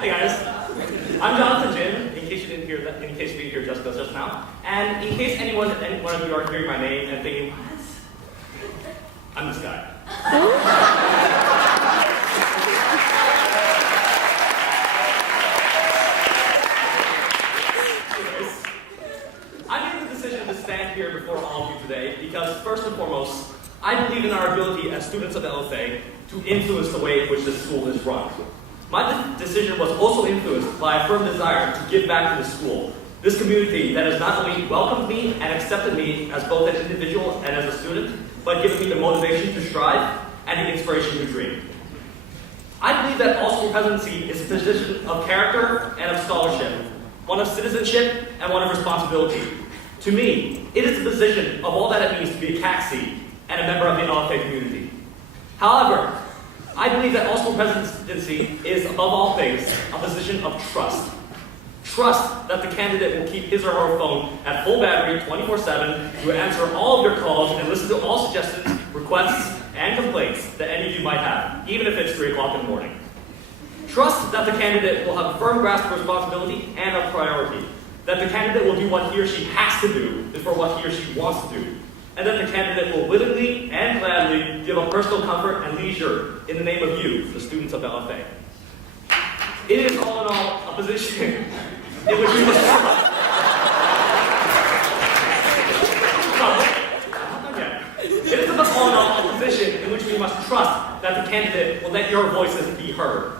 Hi guys, I'm Jonathan Jin, in case you didn't hear just now. And in case any one of you are hearing my name and thinking, what? I'm this guy. Anyways, I made the decision to stand here before all of you today because, first and foremost, I believe in our ability as students of LFA to influence the way in which this school is run. My decision was also influenced by a firm desire to give back to the school, this community that has not only welcomed me and accepted me as both an individual and as a student, but given me the motivation to strive and the inspiration to dream. I believe that all school presidency is a position of character and of scholarship, one of citizenship and one of responsibility. To me, it is the position of all that it means to be a CACC and a member of the LFA community. However, I believe that all school presidency is, above all things, a position of trust. Trust that the candidate will keep his or her phone at full battery 24/7, to answer all of your calls and listen to all suggestions, requests, and complaints that any of you might have, even if it's 3 o'clock in the morning. Trust that the candidate will have a firm grasp of responsibility and of priority, that the candidate will do what he or she has to do before what he or she wants to do, and that the candidate will willingly and gladly give up personal comfort and leisure in the name of you, the students of LFA. It is, all in all, a position in which we must trust. It is, above all in all, a position in which we must trust that the candidate will let your voices be heard.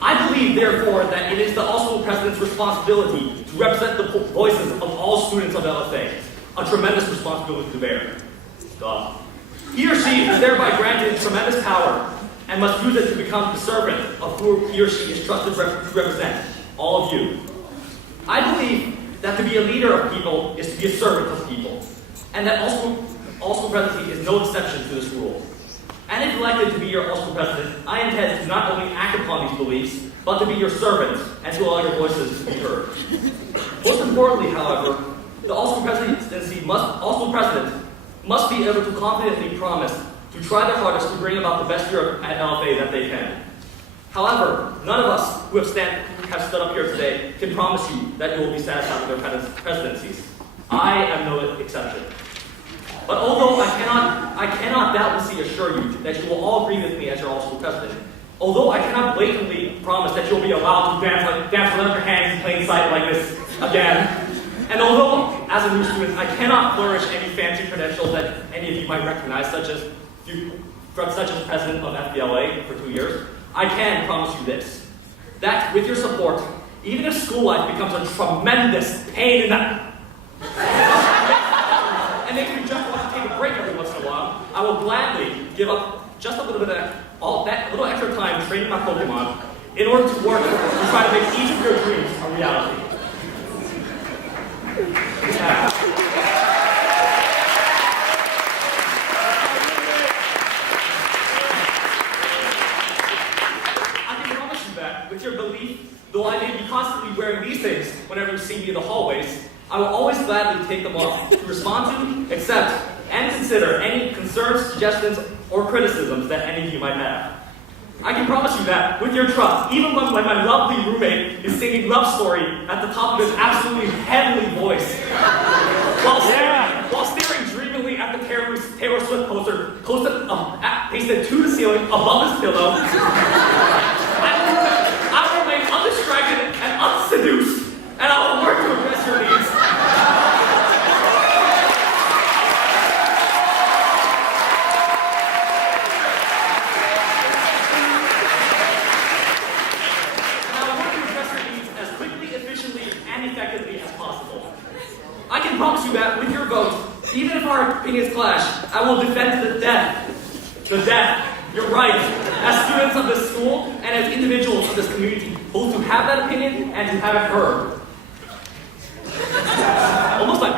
I believe, therefore, that it is the all school president's responsibility to represent the voices of all students of LFA. A tremendous responsibility to bear. He or she is thereby granted tremendous power and must use it to become the servant of who he or she is trusted to represent, all of you. I believe that to be a leader of people is to be a servant of people, and that all school presidency is no exception to this rule. And if elected to be your all school president, I intend to not only act upon these beliefs, but to be your servant and to allow your voices to be heard. Most importantly, however, the all school presidency must be able to confidently promise to try their hardest to bring about the best year at LFA that they can. However, none of us who have stood up here today can promise you that you will be satisfied with their presidencies. I am no exception. But although I cannot doubtlessly assure you that you will all agree with me as your all school president, although I cannot blatantly promise that you'll be allowed to dance without your hands in plain sight like this again, and although, as a new student, I cannot flourish any fancy credentials that any of you might recognize, such as president of FBLA for 2 years, I can promise you this, that with your support, even if school life becomes a tremendous pain in the and make you just want to take a break every once in a while, I will gladly give up just a little bit of that little extra time training my Pokemon in order to work to try to make each of your dreams a reality. Yeah. I can promise you that, with your belief, though I may be constantly wearing these things whenever you see me in the hallways, I will always gladly take them off to respond to, accept, and consider any concerns, suggestions, or criticisms that any of you might have. I can promise you that, with your trust, even when my lovely roommate is singing Love Story at the top of his absolutely heavenly voice, while staring dreamily at the Taylor Swift poster pasted to the ceiling above his pillow, I will remain undistracted and unseduced, and I will work to address your needs. I can promise you that with your vote, even if our opinions clash, I will defend to the death, your right, as students of this school and as individuals of this community, both to have that opinion and to have it heard. Almost like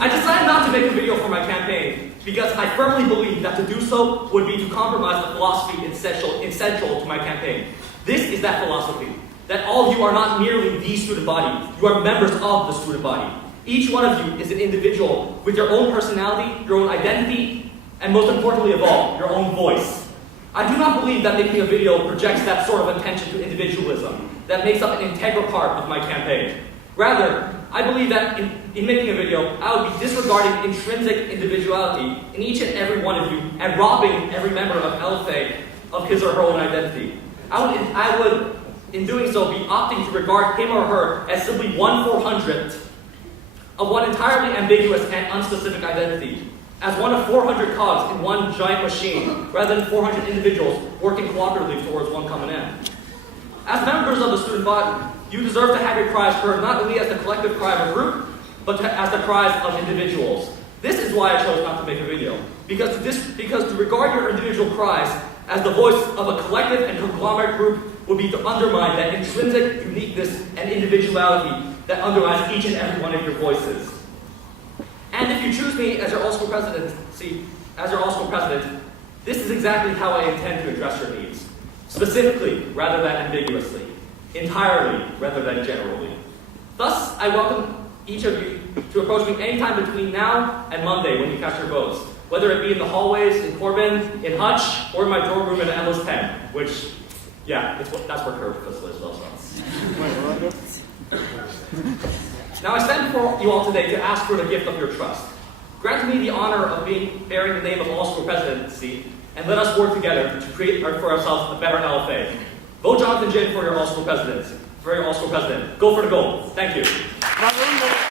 I decided not to make a video for my campaign because I firmly believe that to do so would be to compromise the philosophy essential to my campaign. This is that philosophy, that all of you are not merely the student body, you are members of the student body. Each one of you is an individual with your own personality, your own identity, and most importantly of all, your own voice. I do not believe that making a video projects that sort of attention to individualism that makes up an integral part of my campaign. Rather, I believe that in making a video, I would be disregarding intrinsic individuality in each and every one of you and robbing every member of LFA of his or her own identity. I would, in doing so, be opting to regard him or her as simply 1/400th of one entirely ambiguous and unspecific identity, as one of 400 cogs in one giant machine, rather than 400 individuals working cooperatively towards one common end. As members of the student body, you deserve to have your cries heard not only as the collective cry of a group, but as the cries of individuals. This is why I chose not to make a video, because to regard your individual cries as the voice of a collective and conglomerate group would be to undermine that intrinsic uniqueness and individuality that underlies each and every one of your voices. And if you choose me as your all-school president, this is exactly how I intend to address your needs. Specifically, rather than ambiguously. Entirely, rather than generally. Thus, I welcome each of you to approach me anytime between now and Monday when you cast your votes, whether it be in the hallways in Corbin, in Hutch, or in my dorm room in Endless 10, which, yeah, that's where Curve Crystal is also. Now, I stand before you all today to ask for the gift of your trust. Grant me the honor of bearing the name of all-school presidency, and let us work together to create for ourselves a better LFA. Vote Jonathan Jin for your all-school president. Go for the goal. Thank you.